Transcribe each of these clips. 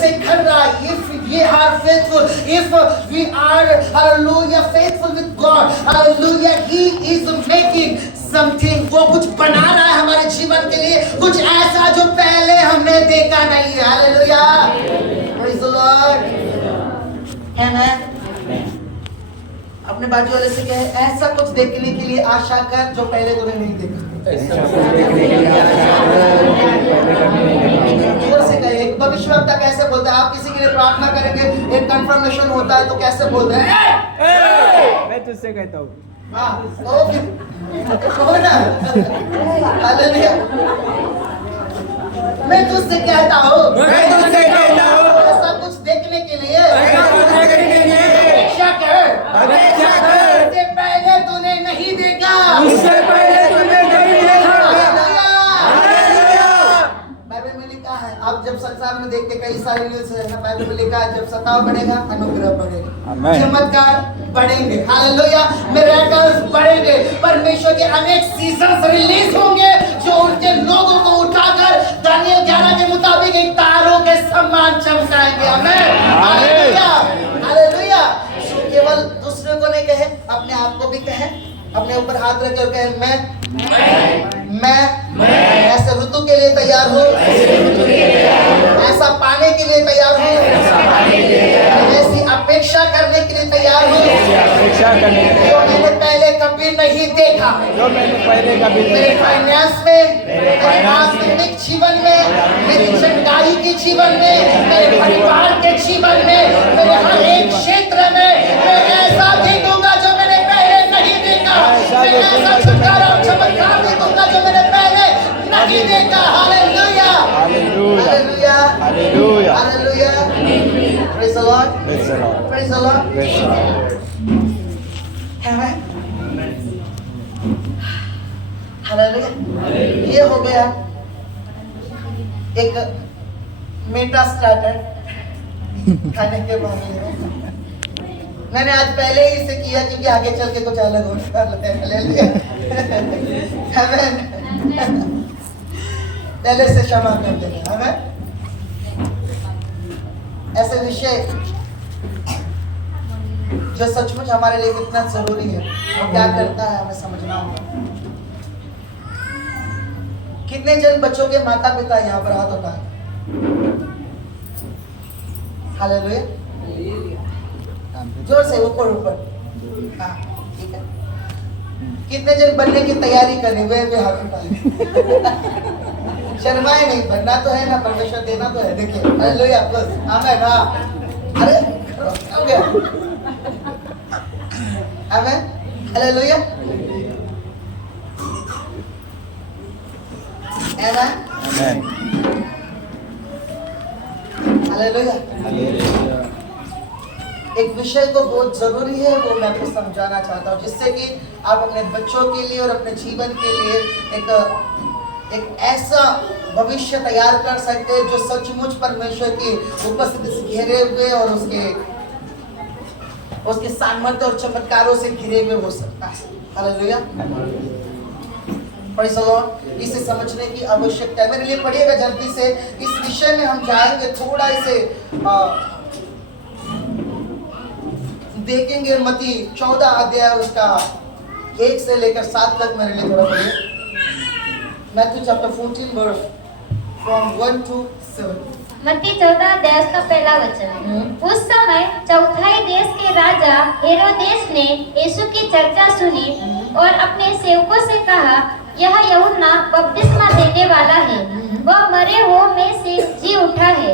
से कर रहा है, if we are faithful, if we are hallelujah faithful with God, hallelujah, he is making something, वो कुछ बना रहा है हमारे जीवन के लिए, कुछ ऐसा जो पहले हमने देखा नहीं है। Hallelujah, praise the Lord, amen। अपने बाजू वाले से कहे, ऐसा कुछ देखने के लिए आशा कर जो पहले तूने नहीं देखा। जोर से कहे। एक भविष्यवक्ता कैसे बोलता है? आप किसी के लिए प्रार्थना करेंगे, एक कंफर्मेशन होता है तो कैसे बोलते हैं? मैं तुझसे कहता हूँ। हाँ, ओके, कहो ना, हालेलुया। मैं तुझसे कहता हूँ, ऐसा कुछ देखने के लिए अपेक्षा कर, इससे पहले तूने नहीं देखा। बाइबल में लिखा है, आप जब संसार में देखते कई सारे न्यूज़ है ना, बाइबल में लिखा है जब सताव बढ़ेगा अनुग्रह बढ़ेगा, चमत्कार बढ़ेंगे, हालेलुया, मिरेकल्स बढ़ेंगे, परमेश्वर के अनेक सीजन्स रिलीज होंगे जो उनके लोगों को उठाकर दानियल 11 के मुताबिक एक तारों के समान चमकाएंगे। आमीन, हालेलुया, हालेलुया। केवल दूसरे को नहीं कहे, अपने आप को भी कहे, अपने ऊपर हाथ रख कर कहे, मैं ऐसे ऋतु के लिए तैयार हूँ, ऐसा पाने के लिए तैयार हूँ, ऐसी अपेक्षा करने के लिए तैयार हूँ जो मैंने पहले कभी नहीं देखा, मेरे फाइनेंस में, मेरे आत्मिक जीवन में, मेरी चंगाई के जीवन में, मेरे परिवार के जीवन में, मेरे हर एक क्षेत्र में मैं ऐसा देखूंगा जो मैंने पहले नहीं देखा, मैं ऐसा छुटकारा और चमत्कार देखूंगा जो मैंने पहले नहीं देखा। Hallelujah, hallelujah, hallelujah, hallelujah, praise the Lord, praise the Lord, praise the Lord, praise the Lord। Hallelujah, ये हो गया एक मेटा स्टार्टर खाने के मामले में। मैंने आज पहले ही इसे किया क्योंकि आगे चल के कुछ अलग होने वाला है। हालेलुया, आमीन। पहले से क्षमा कर देना, आमीन। ऐसे विषय जो सचमुच हमारे लिए कितना जरूरी है, वो क्या करता है हमें समझना होगा। कितने जन बच्चों के माता पिता यहाँ पर हाथ उठाए? हालेलुया, जोर से ऊपर ऊपर। हाँ, ठीक है। कितने जन बनने की तैयारी कर रहे वे भी हाथ उठाए? शर्माए नहीं, बनना तो है ना, परमेश्वर देना तो है। देखिए, हालेलुया, बस आमीन। हाँ, अरे हो गया, आमीन, हालेलुया, आमीन, हालेलुया। एक विषय को बहुत जरूरी है, वो मैं आपको समझाना चाहता हूँ, जिससे कि आप अपने बच्चों के लिए और अपने जीवन के लिए एक ऐसा भविष्य तैयार कर सकते हैं जो सचमुच परमेश्वर की उपस्थिति से घिरे हुए और उसके सामर्थ्य और चमत्कारों से घिरे हुए हो सकता है। Hallelujah, praise the Lord. इसे समझने की आवश्यकता है। मेरे लिए पढ़िएगा जल्दी से, इस विषय में हम जाएंगे, थोड़ा इसे देखेंगे। मत्ती 14 अध्याय उसका 1 से लेकर 7 तक मेरे लिए थोड़ा पढ़िए। Matthew chapter 14 verse from 1 to 7। मत्ती 14 अध्याय का पहला वचन। उस समय चौथाई देश के राजा हेरोदेस ने यीशु की चर्चा सुनी और अपने सेवकों से कहा, यह यूहन्ना बपतिस्मा देने वाला है, वह मरे हुओं में से जी उठा है,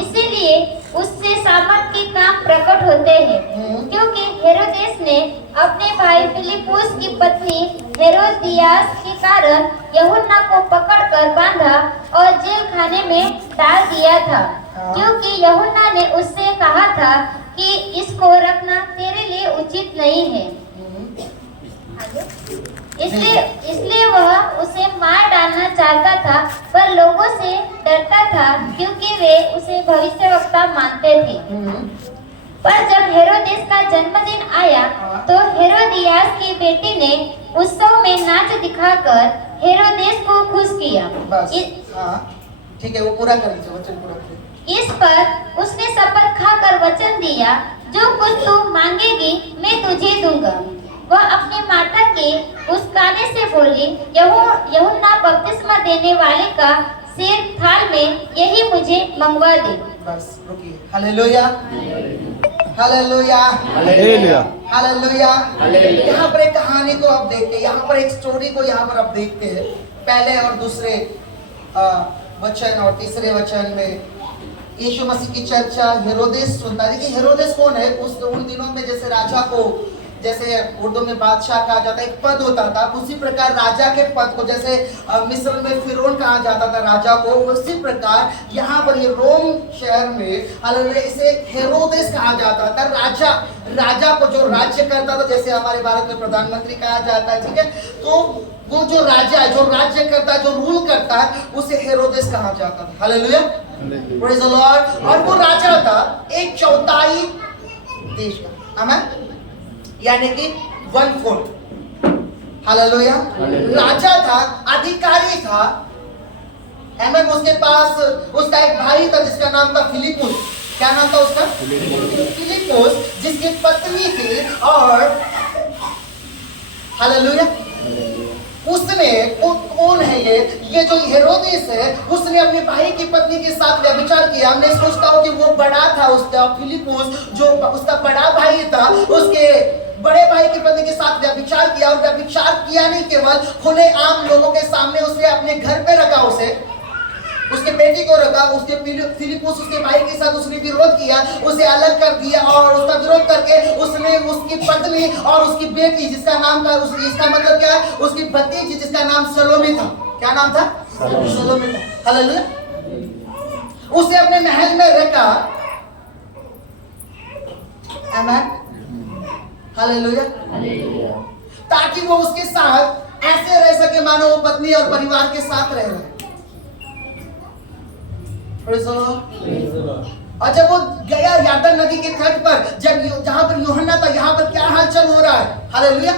इसीलिए उससे सामर्थ के काम प्रकट होते हैं। क्योंकि हेरोदेस ने अपने भाई फिलिपुस की पत्नी हेरोदियास के कारण यूहन्ना को पकड़कर बांधा और जेल खाने में डाल दिया था, क्योंकि यूहन्ना ने उससे कहा था कि इसको रखना तेरे लिए उचित नहीं है। इसलिए वह उसे मार डालना चाहता था, पर लोगों से डरता था क्योंकि वे उसे भविष्यवक्ता मानते थे। पर जब हेरोदेस का जन्मदिन आया तो हेरोदियास की बेटी ने उत्सव में नाच दिखाकर हेरोदेस को खुश किया। ठीक है, वो पूरा कर लीजिए, वचन पूरा करिए। इस पर खाकर वचन दिया, जो कुछ तू मांगेगी मैं तुझे दूंगा। वह अपने माता के उसकाने से बोली, यूहन्ना बपतिस्मा देने वाले का सिर थाल में यही मुझे मंगवा दे। बस रुकिए। Hallelujah, hallelujah, hallelujah, hallelujah. यहाँ पर एक कहानी को आप देखते हैं, यहाँ पर एक स्टोरी को यहाँ पर आप देखते हैं। पहले और दूसरे वचन और तीसरे वचन में यीशु मसीह की चर्चा हेरोदेस सुनता है। देखिए हेरोदेस कौन है? उन दिनों में जैसे राजा को, जैसे उर्दू में बादशाह कहा जाता है, एक पद होता था, उसी प्रकार राजा के पद को, जैसे मिस्र में फिरौन कहा जाता था राजा को, उसी प्रकार यहाँ पर ये रोम शहर में इसे हेरोदेस कहा जाता था। राजा को जो राज्य करता था, जैसे हमारे भारत में प्रधानमंत्री कहा जाता है, ठीक है, तो वो जो राजा है, जो राज्य करता है, जो रूल करता है, उसे हेरोदेस कहा जाता था। Hallelujah, praise the Lord. और वो राजा था 1/4 देश का, आमीन, यानी कि 1/4। हालेलुया। राजा था, अधिकारी था, आमीन। उसके पास उसका एक भाई था जिसका नाम था फिलिपुस। क्या नाम था उसका? फिलिपुस, जिसकी पत्नी थी। और हालेलुया, उसने कौन है ये जो हेरोदेस है, उसने अपने भाई की पत्नी के साथ व्यभिचार किया। हमने सोचता हूँ कि वो बड़ा था, उसका फिलिपुस जो उसका बड़ा भाई था, उसके बड़े भाई की पत्नी के साथ व्यभिचार किया। और व्यभिचार किया नहीं, केवल खुले आम लोगों के सामने उसने अपने घर पे रखा, उसके बेटी को रखा। उसके फिलिपुस उसके भाई के साथ उसने विरोध किया, उसे अलग कर दिया, और उसका विरोध करके उसने उसकी पत्नी और उसकी बेटी, जिसका नाम था, इसका मतलब क्या है, उसकी भतीजी जिसका नाम सलोमी था। क्या नाम था? सलोमी था। हालेलुया। उसे अपने महल में रखा, आमीन, हालेलुया, ताकि वो उसके साथ ऐसे रह सके मानो वो पत्नी और परिवार के साथ रह रहे। और जब वो गया यरदन नदी के तट पर, जहां पर यूहन्ना था, यहाँ पर क्या हालचाल हो रहा है? हालेलुया।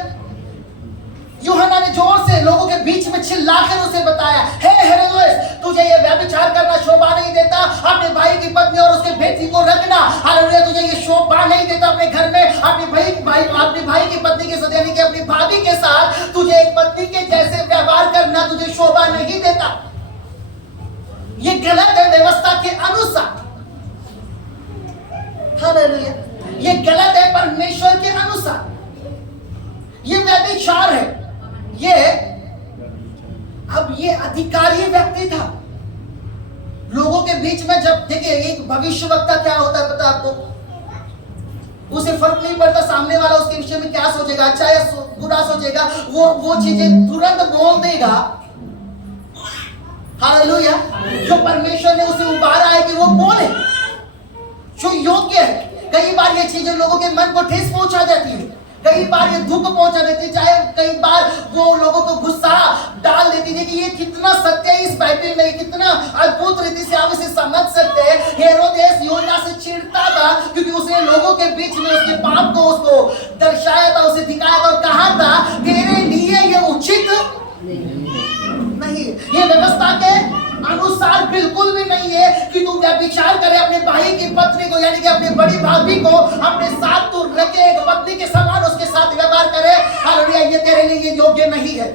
यूहन्ना ने जोर से लोगों के बीच में चिल्लाकर उसे बताया, हे हेरोदेस, तुझे ये व्यभिचार करना शोभा नहीं देता, अपने भाई की पत्नी और उसके बेटी को रखना। हालेलुया, तुझे ये शोभा नहीं देता अपने घर में अपने भाई की पत्नी के साथ, यानी कि अपनी भाभी के साथ, तुझे एक पत्नी के जैसे व्यवहार करना तुझे शोभा नहीं देता। ये गलत है व्यवस्था के अनुसार। हालेलुया, ये गलत है परमेश्वर के अनुसार। ये व्यभिचार है। ये अधिकारी व्यक्ति था लोगों के बीच में। जब देखिए एक भविष्यवक्ता क्या होता है पता आपको? उसे फर्क नहीं पड़ता सामने वाला उसके विषय में क्या सोचेगा, अच्छा या बुरा सोचेगा, वो चीजें तुरंत बोल देगा। हालेलुया। जो परमेश्वर ने उसे उबारा है कि वो बोले, जो योग्य है। कई बार ये चीजें लोगों के मन को ठेस पहुंचा जाती है, कई बार ये दुख पहुंचा देती है, चाहे कई बार वो लोगों को गुस्सा डाल देती है। कि ये कितना सत्य है इस बाइबल में, कितना अद्भुत रीति से आप इसे समझ सकते हैं। हेरोदेस यूहन्ना से चिढ़ता था क्योंकि उसने लोगों के बीच में उसके पाप को उसको दर्शाया था, उसे दिखाया था और कहा था तेरे लिए ये उचित नहीं, ये व्यवस्था के अनुसार बिल्कुल भी नहीं है कि तू व्यभिचार करे, अपने भाई की पत्नी को, यानी कि अपनी बड़ी भाभी को अपने साथ तू रखे, एक पत्नी के समान उसके साथ व्यवहार करे। हालेलुया, ये तेरे लिए योग्य नहीं है।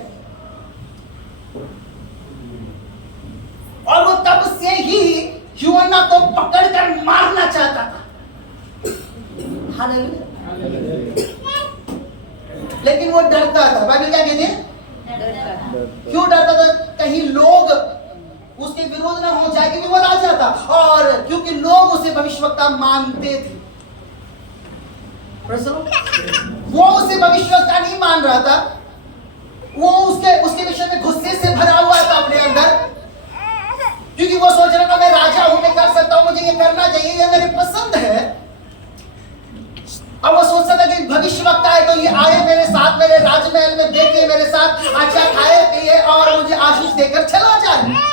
और वो तब से ही यूहन्ना को पकड़कर मारना चाहता था। हालेलुया। लेकिन वो डरता था। बाइबल क्या कहती है? क्यों डरता था? कहीं लोग उसके विरोध ना हो जाए, क्योंकि वो राजा था और क्योंकि लोग उसे भविष्यवक्ता मानते थे। वो उसे भविष्यवक्ता नहीं मान रहा था, वो उसके विषय में गुस्से से भरा हुआ था अपने अंदर, क्योंकि वो सोच रहा था मैं राजा हूं, मैं कर सकता हूं, मुझे ये करना चाहिए, ये मेरी पसंद है। अब वो सोचता था कि भविष्यवक्ता है तो ये आए मेरे साथ, मेरे राजमहल में बैठे मेरे साथ, अच्छा खाए पिए और मुझे आशीष देकर चला जाए।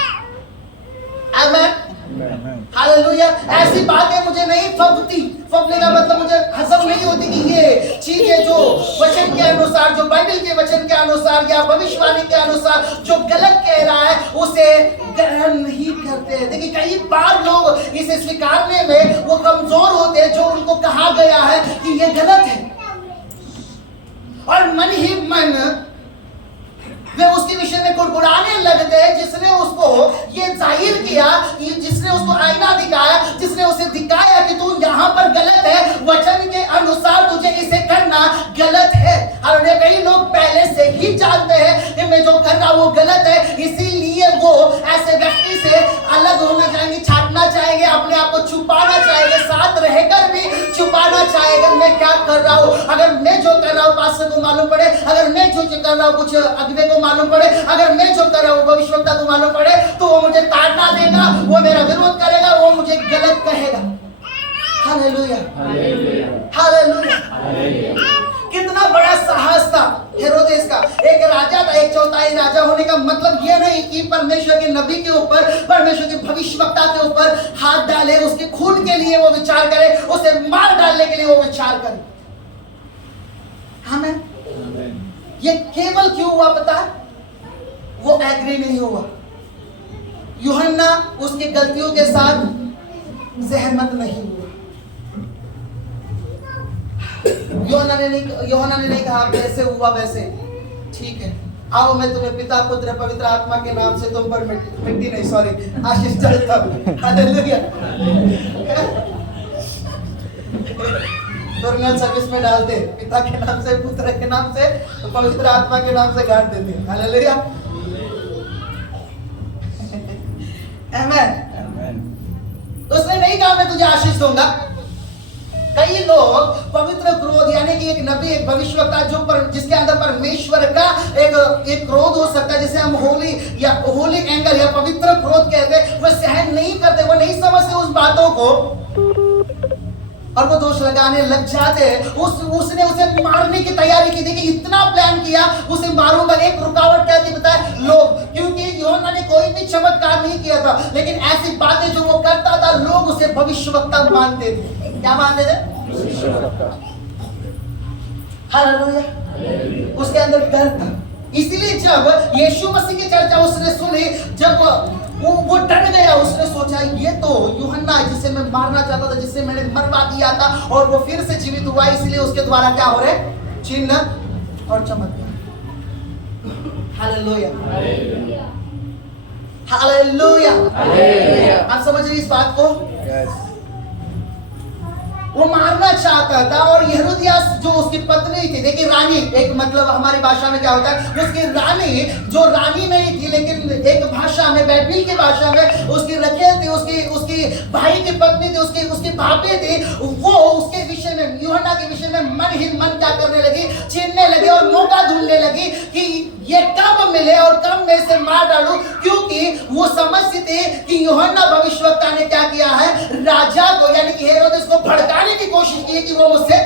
आमीन। हालेलुया। ऐसी बातें मुझे नहीं फबती, फबने का मतलब मुझे हजम नहीं होती कि ये चीजें जो वचन के अनुसार, जो बाइबल के वचन के अनुसार या भविष्यवाणी के अनुसार जो गलत कह रहा है उसे ग्रहण नहीं करते। देखिए कई बार लोग इसे स्वीकारने में वो कमजोर होते हैं, जो उनको कहा गया है कि ये गलत है, और मन ही मन वे उसके विषय में कुड़कुड़ाने लगते हैं। जिसने उसको ये जाहिर किया, जिसने उसको आईना दिखाया, जिसने उसे दिखाया कि तू यहाँ पर गलत है, वचन के अनुसार तुझे इसे करना गलत है। और कई लोग पहले से ही जानते हैं कि मैं जो कर रहा हूँ वो गलत है, इसीलिए वो ऐसे व्यक्ति से अलग होना चाहेंगे, छाटना चाहेंगे, अपने आप को छुपाना चाहेंगे, साथ रहकर भी छुपाना चाहेंगे मैं क्या कर रहा हूँ। अगर मैं जो कर रहा हूँ पास्टर को मालूम पड़े, अगर मैं जो कर रहा हूँ कुछ अगुवे को मालूम पड़े, अगर मैं जो कर रहा हूँ भविष्यवक्ता को मालूम पड़े, तो वो मुझे ताड़ना देगा, वो मेरा विरोध करेगा, वो मुझे गलत कहेगा। Hallelujah, hallelujah. कितना बड़ा साहस था हेरोदेस का। एक राजा था, एक चौथाई राजा होने का मतलब ये नहीं कि परमेश्वर के नबी के ऊपर, परमेश्वर के भविष्यवक्ता के ऊपर हाथ डाले, उसके खून के लिए वो विचार करे, उसे मार डालने के लिए वो विचार करे। हमें ये केवल क्यों हुआ पता है? वो एग्री नहीं हुआ। यूहन्ना उसकी गलतियों के साथ सहमत नहीं हुआ। यूहन्ना ने नहीं कहा वैसे हुआ वैसे ठीक है, आओ मैं तुम्हें पिता पुत्र पवित्र आत्मा के नाम से तुम पर मिट्टी नहीं सॉरी आशीष चलता हूं। हालेलुया। टर्मिनल सर्विस में डालते पिता के नाम से, पुत्र के नाम से, तो पवित्र आत्मा के नाम से गाड़ देते। हालेलुया, आमेन। तो उसने नहीं कहा मैं तुझे आशीष दूंगा। कई लोग पवित्र क्रोध, यानी कि एक नबी, एक भविष्यवक्ता जिसके अंदर परमेश्वर का एक क्रोध हो सकता है, जिसे हम होली एंगर या पवित्र क्रोध कहते हैं, वह सहन नहीं करते, वो नहीं समझते उस बातों को और वो दोष लगाने लग जाते हैं। उसने उसे मारने की तैयारी की। देखिए इतना प्लान किया, उसे मारूंगा। एक रुकावट क्या थी बताए? लोग, क्योंकि यूहन्ना ने कोई भी चमत्कार नहीं किया था, लेकिन ऐसी बातें जो वो करता था लोग उसे भविष्यवक्ता मानते थे। क्या मानते थे? हालेलुया। उसके अंदर डर था। इसीलिए जब यीशु मसीह की चर्चा उसने सुनी, जब वो डर गया, उसने सोचा ये तो यूहन्ना है जिसे मैं मारना चाहता था, जिसे मैंने मरवा दिया था, और वो फिर से जीवित हुआ, इसलिए उसके द्वारा क्या हो रहे? चिन्ह और चमत्कार। Hallelujah, hallelujah. आप समझ रहे इस बात को? वो मारना चाहता था। और हेरोदियास जो उसकी पत्नी थी, देखिए रानी, एक मतलब हमारी भाषा में क्या होता है, उसकी रानी जो रानी नहीं थी, लेकिन एक भाषा में, बाइबल की भाषा में उसकी रखेल थी, उसकी भाई की पत्नी थी, उसकी भाभी थी। वो उसके विषय में, यूहन्ना के विषय में मन ही मन क्या करने लगी? छीनने लगी और मौका ढूंढने लगी कि ये कब मिले और कब मैं इसे मार डालूं, क्योंकि वो समझती थी कि यूहन्ना भविष्यवक्ता ने क्या किया है? राजा को, यानी कि हेरोदेस को भड़काने की कोशिश की कि वो मुझसे।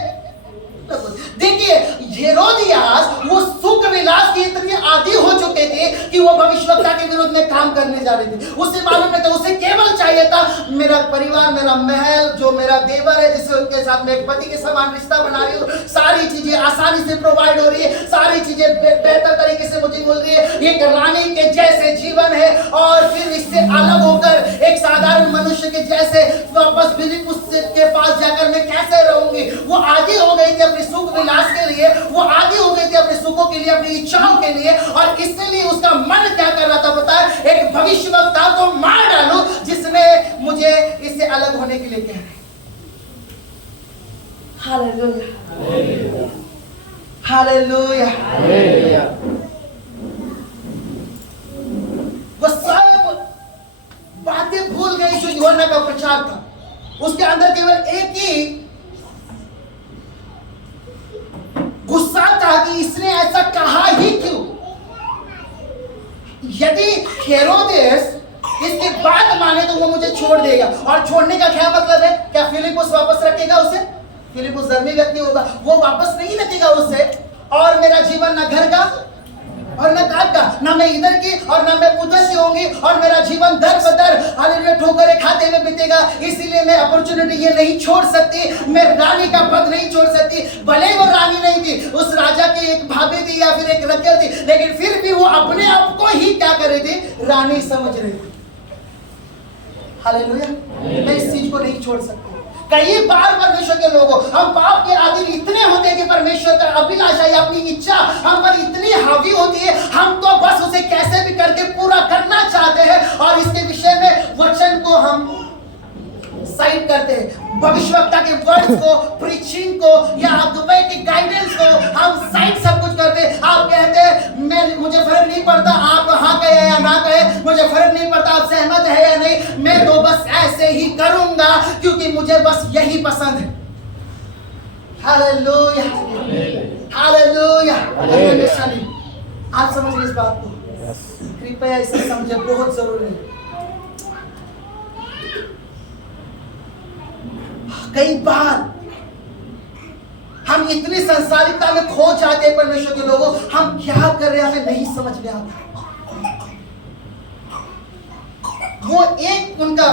देखिए हेरोदियास वो सुख विलास की इतनी आदी हो चुके थे कि वो भविष्यवक्ता के विरुद्ध में काम करने जा रहे थे। उसे मालूम नहीं था, उसे केवल चाहिए था मेरा परिवार, मेरा महल, जो मेरा देवर है जिससे उनके साथ में एक पति के समान रिश्ता बना रही हूँ, सारी चीजें आसानी से प्रोवाइड हो रही है, सारी चीजें बेहतर तरीके से मुझे मिल रही है, एक रानी के जैसे जीवन है। और फिर इससे अलग होकर एक साधारण मनुष्य के जैसे वापस फिलिप्पुस के पास जाकर मैं कैसे रहूंगी? वो आदी हो गई थी अपनी सुख विलास के लिए, वो आदी हो गई थी अपने सुखों के लिए, अपनी इच्छाओं के लिए। और इसलिए उसका मन क्या कर रहा था पता है? एक भविष्यवक्ता को मार डालूं जिसने मुझे इससे अलग होने के लिए कहा है। Hallelujah, hallelujah, hallelujah. वो सब बातें भूल गई जो यूहन्ना का प्रचार था। उसके अंदर केवल एक ही गुस्सा था कि इसने ऐसा कहा ही क्यों? यदि हेरोदेस इसकी बात माने तो वो मुझे छोड़ देगा। और छोड़ने का क्या मतलब है? क्या फिलिप्पुस वापस रखेगा उसे? फिलिप्पुस धर्मी व्यक्ति होगा, वो वापस नहीं रखेगा उसे। और मेरा जीवन ना घर का और न काट का, ना मैं इधर की और ना मैं उधर की होंगी, और मेरा जीवन दर बदर हालेलुया ठोकरें खाते हुए बीतेगा। इसीलिए मैं अपॉर्चुनिटी ये नहीं छोड़ सकती, मैं रानी का पद नहीं छोड़ सकती। भले ही वो रानी नहीं थी, उस राजा की एक भाभी थी या फिर एक रखियल थी, लेकिन फिर भी वो अपने आप को ही क्या कर रही थी, रानी समझ रही थी। हालेलुया, मैं इस चीज को नहीं छोड़ सकती। कई बार परमेश्वर के लोगों, हम पाप के आदि इतने होते हैं कि परमेश्वर का अभिलाषा या अपनी इच्छा हम पर इतनी हावी होती है, हम तो बस उसे कैसे भी करके पूरा करना चाहते हैं, और इसके विषय में वचन को हम साइड करते हैं, भविष्यवक्ता के वर्ड्स को, प्रीचिंग को या अगुवाई की गाइडेंस को हम साइड सब कुछ करते हैं। आप कहते हैं मुझे फर्क नहीं पड़ता आप हाँ कहे या ना कहे, मुझे फर्क नहीं पड़ता आप सहमत है या नहीं, मैं तो बस ऐसे ही करूंगा क्योंकि मुझे बस यही पसंद है। हालेलुया, हालेलुया, आप समझ इस बात को, कृपया इसे समझे, बहुत जरूरी है। कई बार हम इतनी संसारिकता में खो जाते हैं परमेश्वर के लोगों, हम क्या कर रहे हैं हमें नहीं समझ में आता। वो एक उनका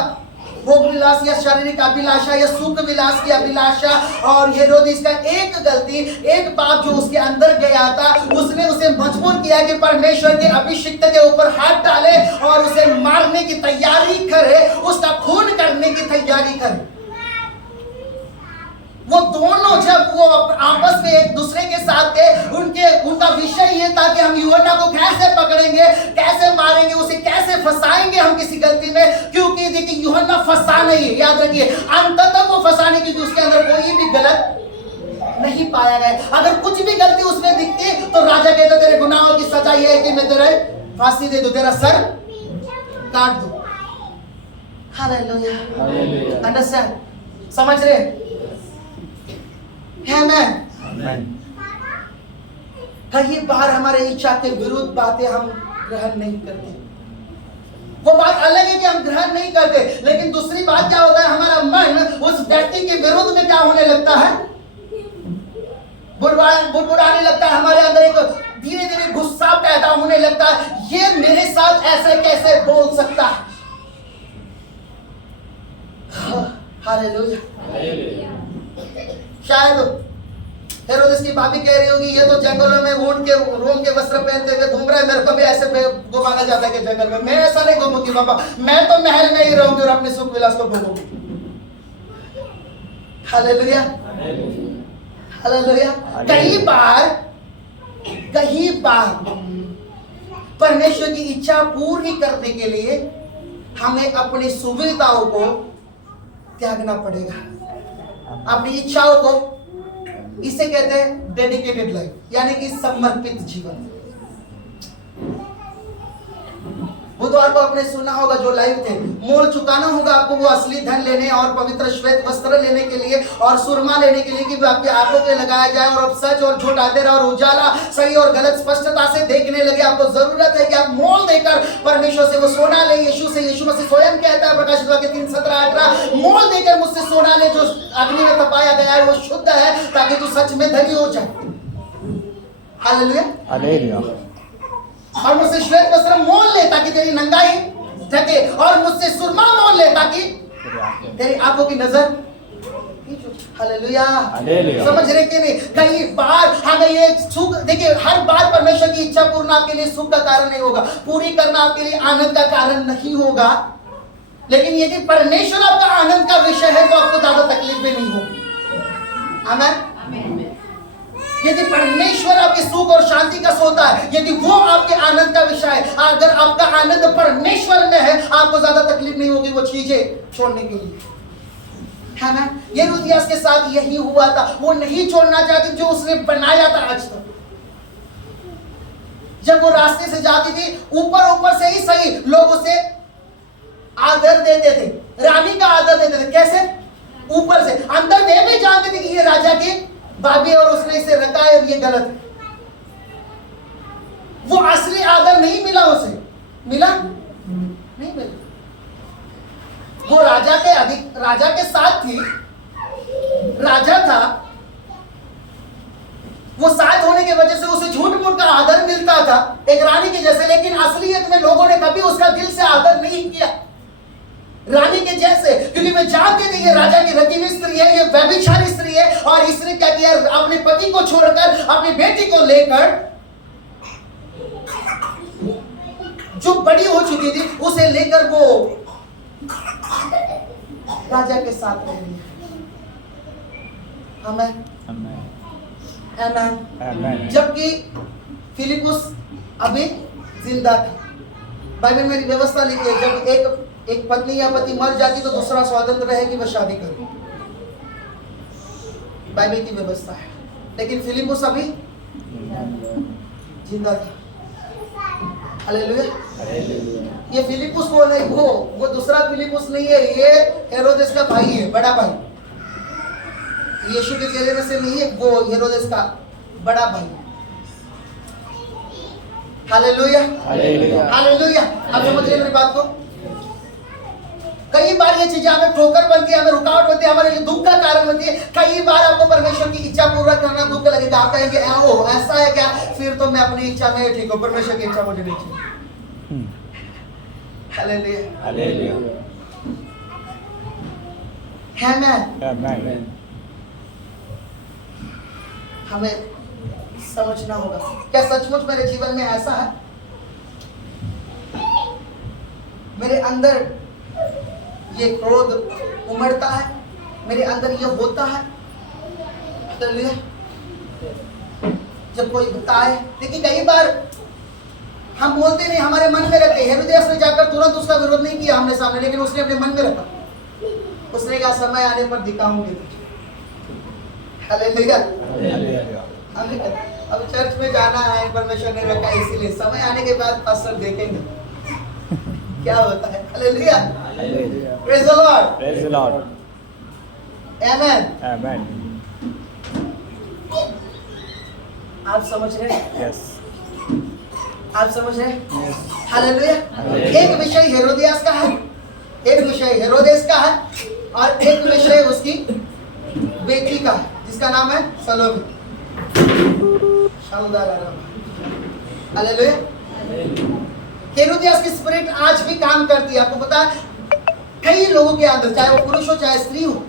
भोग विलास या शारीरिक अभिलाषा या सुख विलास की अभिलाषा, और हेरोदिस का एक गलती, एक पाप जो उसके अंदर गया था, उसने उसे मजबूर किया कि परमेश्वर के अभिषिक्त के ऊपर हाथ डाले और उसे मारने की तैयारी करे, उसका खून करने की तैयारी करे। वो दोनों जब वो आपस में एक दूसरे के साथ थे, उनका विषय ये था कि हम यूहन्ना को कैसे पकड़ेंगे, कैसे मारेंगे, उसे कैसे फंसाएंगे हम किसी गलती में, क्योंकि देखिए यूहन्ना फंसा नहीं है, याद रखिए, अंततः वो फंसाने की उसके अंदर कोई भी गलत नहीं पाया गया। अगर कुछ भी गलती उसमें दिखती तो राजा कहता तेरे गुनाहों की सजा ये है कि मैं तेरे फांसी दे दूं, तेरा सर काट दूं। हालेलुया, अंडरस्टैंड, समझ रहे है मैं? कई बार हमारे इच्छा के विरुद्ध बातें हम ग्रहण नहीं करते। वो बात अलग है कि हम ग्रहण नहीं करते, लेकिन दूसरी बात क्या होता है, हमारा मन उस व्यक्ति के विरुद्ध में क्या होने लगता है, बुड़बुड़ाने लगता है, हमारे अंदर एक धीरे धीरे गुस्सा पैदा होने लगता है, ये मेरे साथ ऐसे कैसे बोल सकता है। हालेलुया। शायद हेरोदेस की भाभी कह रही होगी ये तो जंगलों में ऊंट के रोम के वस्त्र पहनते हुए घूम रहा है, मेरे को भी ऐसे घुमाना चाहता है कि जंगल में, मैं ऐसा नहीं घूमूंगी बाबा, मैं तो महल में ही रहूंगी और अपने सुख विलास को भोगूंगी। Hallelujah, hallelujah. कई बार परमेश्वर की इच्छा पूरी करने के लिए हमें अपनी सुविधाओं को त्यागना पड़ेगा, अपनी इच्छाओं को, इसे कहते हैं डेडिकेटेड लाइफ, यानी कि समर्पित जीवन। बुधवार को आपने सुना होगा जो लाइव थे, मोल चुकाना होगा आपको वो असली धन लेने और पवित्र श्वेत वस्त्र लेने के लिए और सुरमा लेने के लिए कि आपकी आंखों पे लगाया जाए और अब सच और झूठ आते रहे और उजाला सही और गलत स्पष्टता से देखने लगे। आपको जरूरत है कि आप मोल देकर परमेश्वर से वो सोना ले, यीशु मसीह स्वयं कहता है प्रकाशित वाक्य 3:17-18, मोल देकर मुझसे सोना ले जो अग्नि में तपाया गया है, वो शुद्ध है, ताकि तू सच में धनी हो जाए। Hallelujah, hallelujah. और मुझसे श्वेत वस्त्र मोल ले ताकि तेरी नंगाई ढके, और मुझसे सुरमा मोल ले ताकि तेरी आंखों की नजर। हालेलुया, समझ रहे कि नहीं? कई बार हमें ये सुख, देखिए हर बार परमेश्वर की इच्छा पूर्ण आपके लिए सुख का कारण नहीं होगा, पूरी करना आपके लिए आनंद का कारण नहीं होगा, लेकिन यदि परमेश्वर आपका आनंद का विषय है तो आपको ज्यादा तकलीफ भी नहीं होगी। आमीन। यदि परमेश्वर आपके सुख और शांति का सोता है, यदि वो आपके आनंद का विषय है, अगर आपका आनंद परमेश्वर में है, आपको ज्यादा तकलीफ नहीं होगी वो चीजें छोड़ने के लिए, है ना? हेरोदियास के साथ यही हुआ था, वो नहीं छोड़ना चाहती जो उसने बनाया था आज तक। जब वो रास्ते से जाती थी, ऊपर से ही सही लोग उसे आदर देते थे, रानी का आदर देते थे। कैसे? ऊपर से, अंदर वे भी जानते थे कि ये राजा की भाभी और उसने इसे रखा है, ये गलत है। वो असली आदर नहीं मिला उसे, मिला नहीं मिला। वो राजा के साथ थी, राजा था, वो शायद होने की वजह से उसे झूठ मूठ का आदर मिलता था एक रानी के जैसे, लेकिन असलियत में लोगों ने कभी उसका दिल से आदर नहीं किया रानी के जैसे, क्योंकि वे जानते थे ये राजा की रखी हुई स्त्री है, ये व्यभिचारी स्त्री है। और इसने क्या किया, अपने पति को छोड़कर अपनी बेटी को लेकर, जो बड़ी हो चुकी थी, उसे लेकर वो राजा के साथ रह रही है। आमीन आमीन। जबकि फिलिपुस अभी जिंदा था। बाइबल में व्यवस्था लिखी है, जब एक पत्नी या पति मर जाती तो दूसरा स्वतंत्र है कि वह शादी करे, बाइबल की व्यवस्था है। लेकिन फिलिपुस अभी जिंदा था। हालेलुया। ये फिलिपुस वो नहीं, वो दूसरा फिलिपुस नहीं है, ये हेरोदेस का भाई है, बड़ा भाई। यीशु के चेले में से नहीं है, वो हेरोदेस का बड़ा भाई। Hallelujah hallelujah. आप समझ रहे मेरी बात को? कई बार ये चीजें हमें ठोकर बनती है, हमें रुकावट बनती है, हमारे लिए दुख का कारण बनती है। कई बार आपको परमेश्वर की इच्छा पूरा करना दुख लगेगा, आप कहेंगे ओ ऐसा है क्या, फिर तो मैं अपनी इच्छा में ठीक हूँ, परमेश्वर की इच्छा मुझे नहीं चाहिए। Hallelujah hallelujah. आमीन। हमें समझना होगा, क्या सचमुच मेरे जीवन में ऐसा है, मेरे अंदर ये क्रोध उमड़ता है, मेरे अंदर ये होता है। जब कोई बताए, लेकिन कई बार हम बोलते नहीं, हमारे मन में रखते। हेरोदेस ने जाकर तुरंत उसका विरोध नहीं किया हमने सामने, लेकिन उसने अपने मन में रखा। उसने कहा समय आने पर दिखाऊंगी तुझे। हालेलुया। अब चर्च में जाना है, परमेश्वर ने रखा, इसीलिए समय आने के बाद पास्टर देखेंगे क्या होता है। Hallelujah. Praise the Lord. Praise the Lord. Amen amen. आप समझ रहे हैं? यस। आप समझ रहे हैं? यस। हालेलुया। एक विषय हेरोदियास का है, एक विषय हेरोदेस का है, और एक विषय उसकी बेटी का है, जिसका नाम है सलोमी। हालेलुया। हेरोदियास की स्पिरिट आज भी काम करती है। आपको पता है, कई लोगों के अंदर, चाहे वो पुरुष हो चाहे स्त्री हो,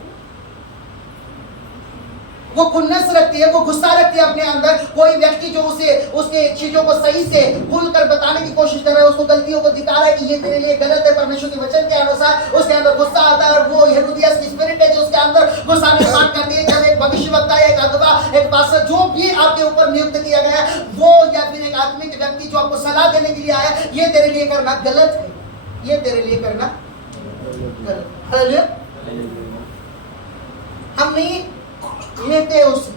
वो खुन्नस रखती है, वो गुस्सा रखती है अपने अंदर। कोई व्यक्ति जो उसे उसके चीजों को सही से खुलकर बताने की कोशिश कर रहा है, उसको गलतियों को दिखा रहा है कि ये तेरे लिए गलत है परमेश्वर के वचन के अनुसार, उसके अंदर गुस्सा आता है। और वो हेरोदियास की स्पिरिट है जो उसके अंदर गुस्सा निर्माण करती है। जब एक भविष्यवक्ता, एक अगवा, एक पास्टर, जो भी आपके ऊपर नियुक्त किया गया है, वो या फिर एक आत्मिक व्यक्ति जो आपको सलाह देने के लिए आया, ये तेरे लिए करना गलत है, ये तेरे लिए करना गलत। हम नहीं लेते उसे।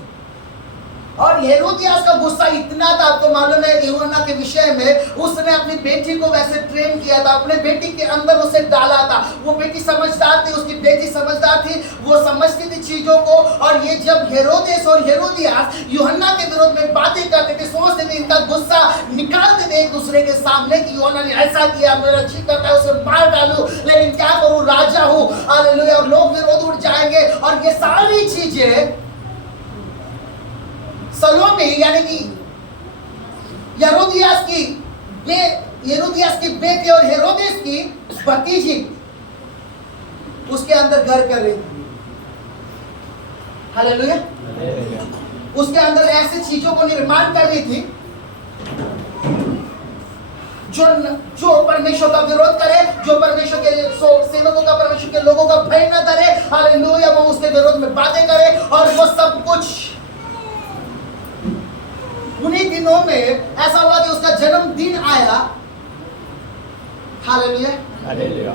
और हेरोदियास का गुस्सा इतना था, आपको मालूम है, यूहन्ना के विषय में उसने अपनी बेटी को वैसे ट्रेन किया था, अपने बेटी के अंदर उसे डाला था। वो बेटी समझदार थी, उसकी बेटी समझदार थी, वो समझती थी चीजों को। और ये जब हेरोदेस और हेरोदियास यूहन्ना के विरोध में बातें करते थे, सोचते थे, इनका गुस्सा निकालते थे एक दूसरे के सामने कि यूहन्ना ने ऐसा किया, मेरा जी करता है उसे मार डालूं, लेकिन क्या करूं, राजा हूं। हालेलुया। और लोग विरोध उठ जाएंगे। और ये सारी चीजें सलोमी यानी कि हेरोदियास की बेटी और हेरोदेस की भतीजी उसके अंदर घर कर रही थी। हालेलुया। उसके अंदर ऐसी चीजों को निर्माण कर रही थी जो परमेश्वर का विरोध करे, जो परमेश्वर के सेवकों का, परमेश्वर के लोगों का भय न करे। हालेलुया। वो उसके विरोध में बातें करे। और वो सब कुछ उन्हीं दिनों में ऐसा हुआ कि उसका जन्मदिन आया। Hallelujah hallelujah.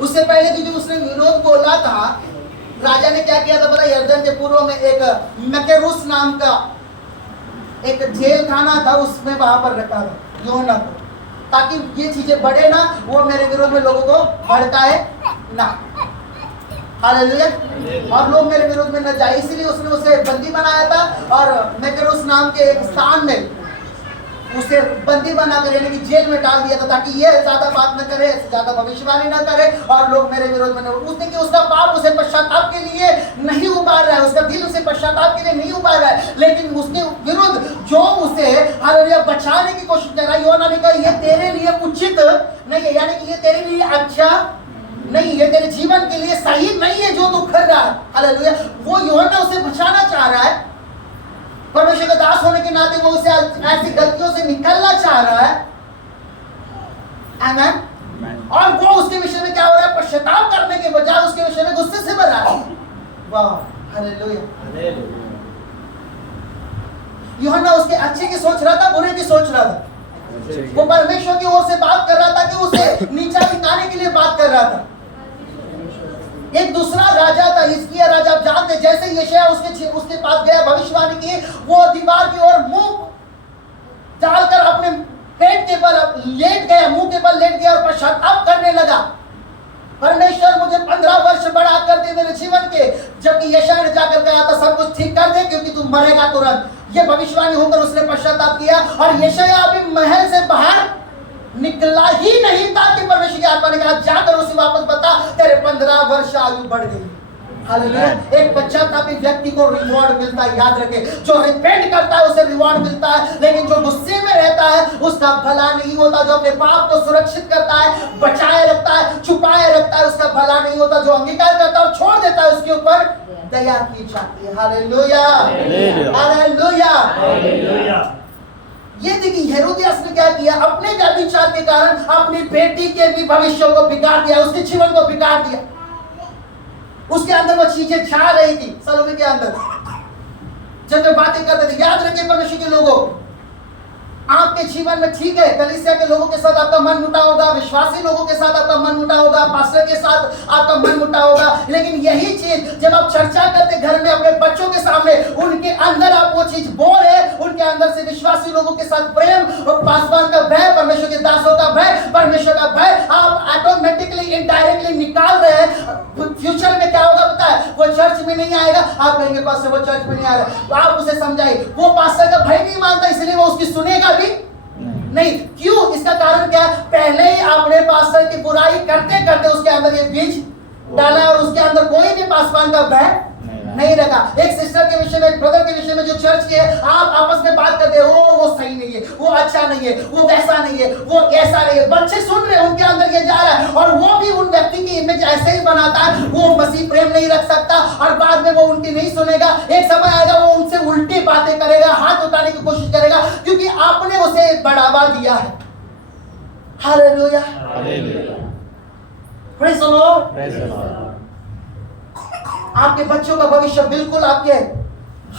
उससे पहले क्योंकि उसने विरोध बोला था, राजा ने क्या किया था पता है? यरदन के पूर्व में एक मैकेरुस नाम का एक जेल खाना था, उसमें वहां पर रखा था यूहन्ना को, ताकि ये चीजें बढ़े ना, वो मेरे विरोध में लोगों को भड़काए ना। हालेलुया। और लोग मेरे विरोध में न जाए, इसीलिए उसने उसे बंदी बनाया था। और मैकेरुस नाम के एक स्थान में उसे बंदी बनाकर यानी कि जेल में डाल दिया था, ताकि ये ज्यादा बात न करे, ज्यादा भविष्यवाणी न करे और लोग मेरे विरोध में न। उसने कि उसका पाप उसे पश्चाताप के लिए नहीं हो उबार रहा है, उसका दिल उसे पश्चाताप के लिए नहीं उबार रहा है, लेकिन उसके विरुद्ध जो उसे हालेलुया बचाने की कोशिश कर रहा है, यूहन्ना ने कहा ये तेरे लिए उचित नहीं है, यानी कि ये तेरे लिए अच्छा नहीं है, तेरे जीवन के लिए सही नहीं है जो तू कर रहा है। हालेलुया, वो यूहन्ना उसे बचाना चाह रहा है, परमेश्वर का दास होने के नाते वो उसे ऐसी गलतियों से निकलना चाह रहा है। आमीन। और वो उसके विषय में क्या हो रहा है, पश्चाताप करने के बजाय उसके विषय में गुस्से से भर रहा है। वाह, हालेलुया। यूहन्ना उसके अच्छे की सोच रहा था, बुरे की सोच रहा था। वो परमेश्वर की ओर से बात कर रहा था कि उसे नीचा दिखाने के लिए बात कर रहा था। एक दूसरा राजा था, हिजकिय्याह राजा, आप जानते, जैसे यशायाह उसके पास गया, भविष्यवाणी की, वो दीवार की ओर मुंह डालकर अपने पेट के बल लेट गया, मुंह के बल लेट गया और पश्चाताप करने लगा। परमेश्वर मुझे 15 वर्ष बढ़ा कर दे मेरे जीवन के, जबकि यशायाह ने जाकर कहा था सब कुछ ठीक कर दे क्योंकि तू मरेगा तुरंत। ये भविष्यवाणी होकर उसने पश्चाताप किया और यशायाह अभी महल से बाहर निकला ही नहीं था कि परमेश्वर की आत्मा ने कहा जाकर उसे वापस बता तेरे 15 वर्ष आयु बढ़ गई। हालेलुया। एक पश्चातापी व्यक्ति को रिवॉर्ड मिलता है, याद रखे, जो रिपेंट करता है उसे रिवॉर्ड मिलता है, लेकिन जो गुस्से में रहता है उसका भला नहीं होता। जो अपने पाप को सुरक्षित करता है, बचाए रखता है, छुपाए रखता है, उसका भला नहीं होता। जो अंगीकार करता है और छोड़ देता है उसके ऊपर दया की जाती है। Hallelujah, hallelujah. ये देखिए हेरोदियास ने क्या किया, अपने व्यभिचार के कारण अपनी बेटी के भी भविष्य को बिगाड़ दिया, उसके जीवन को बिगाड़ दिया। उसके अंदर वो चीजें छा रही थी, सलोमी के अंदर जब वे बातें करते थे। याद रखिए परमेश्वर के लोगों, आपके जीवन में ठीक है कलीसिया के लोगों के साथ आपका मन मुटाव होगा, विश्वासी लोगों के साथ आपका मन मुटाव होगा, पास्टर के साथ आपका मन मुटाव होगा, लेकिन यही चीज जब आप चर्चा करते घर में अपने बच्चों के सामने, उनके अंदर आप वो चीज बोल रहे, उनके अंदर से विश्वासी लोगों के साथ प्रेम और पासवान का भय, परमेश्वर के दासों का भय, परमेश्वर का भय आप ऑटोमेटिकली इनडायरेक्टली निकाल रहे हैं। फ्यूचर में क्या होगा पता है, वो चर्च में नहीं आएगा, आप कहेंगे पास्टर वो चर्च में नहीं आ रहा, आप उसे समझाइए वो पास्टर का भय नहीं मानता, इसलिए वो उसकी सुनेगा भी नहीं। क्यों? इसका कारण क्या है, पहले ही आपने पास्टर की बुराई करते करते उसके अंदर ये बीज डाला और उसके अंदर कोई भी पासवान का भय नहीं रखा। एक सिस्टर के विषय में, एक ब्रदर के विषय में जो चर्च के आप आपस में बात करते हो, वो सही नहीं है, वो अच्छा नहीं है, वो वैसा नहीं है, वो ऐसा नहीं है, बच्चे सुन रहे हैं, उनके अंदर ये जा रहा है और वो भी उन व्यक्ति की इमेज ऐसे ही बनाता है, वो मसीह प्रेम नहीं रख सकता और बाद में वो उनकी नहीं सुनेगा। एक समय आएगा वो उनसे उल्टी बातें करेगा, हाथ उठाने की कोशिश करेगा, क्योंकि आपने उसे बढ़ावा दिया है। Hallelujah, praise the Lord. आपके बच्चों का भविष्य बिल्कुल आपके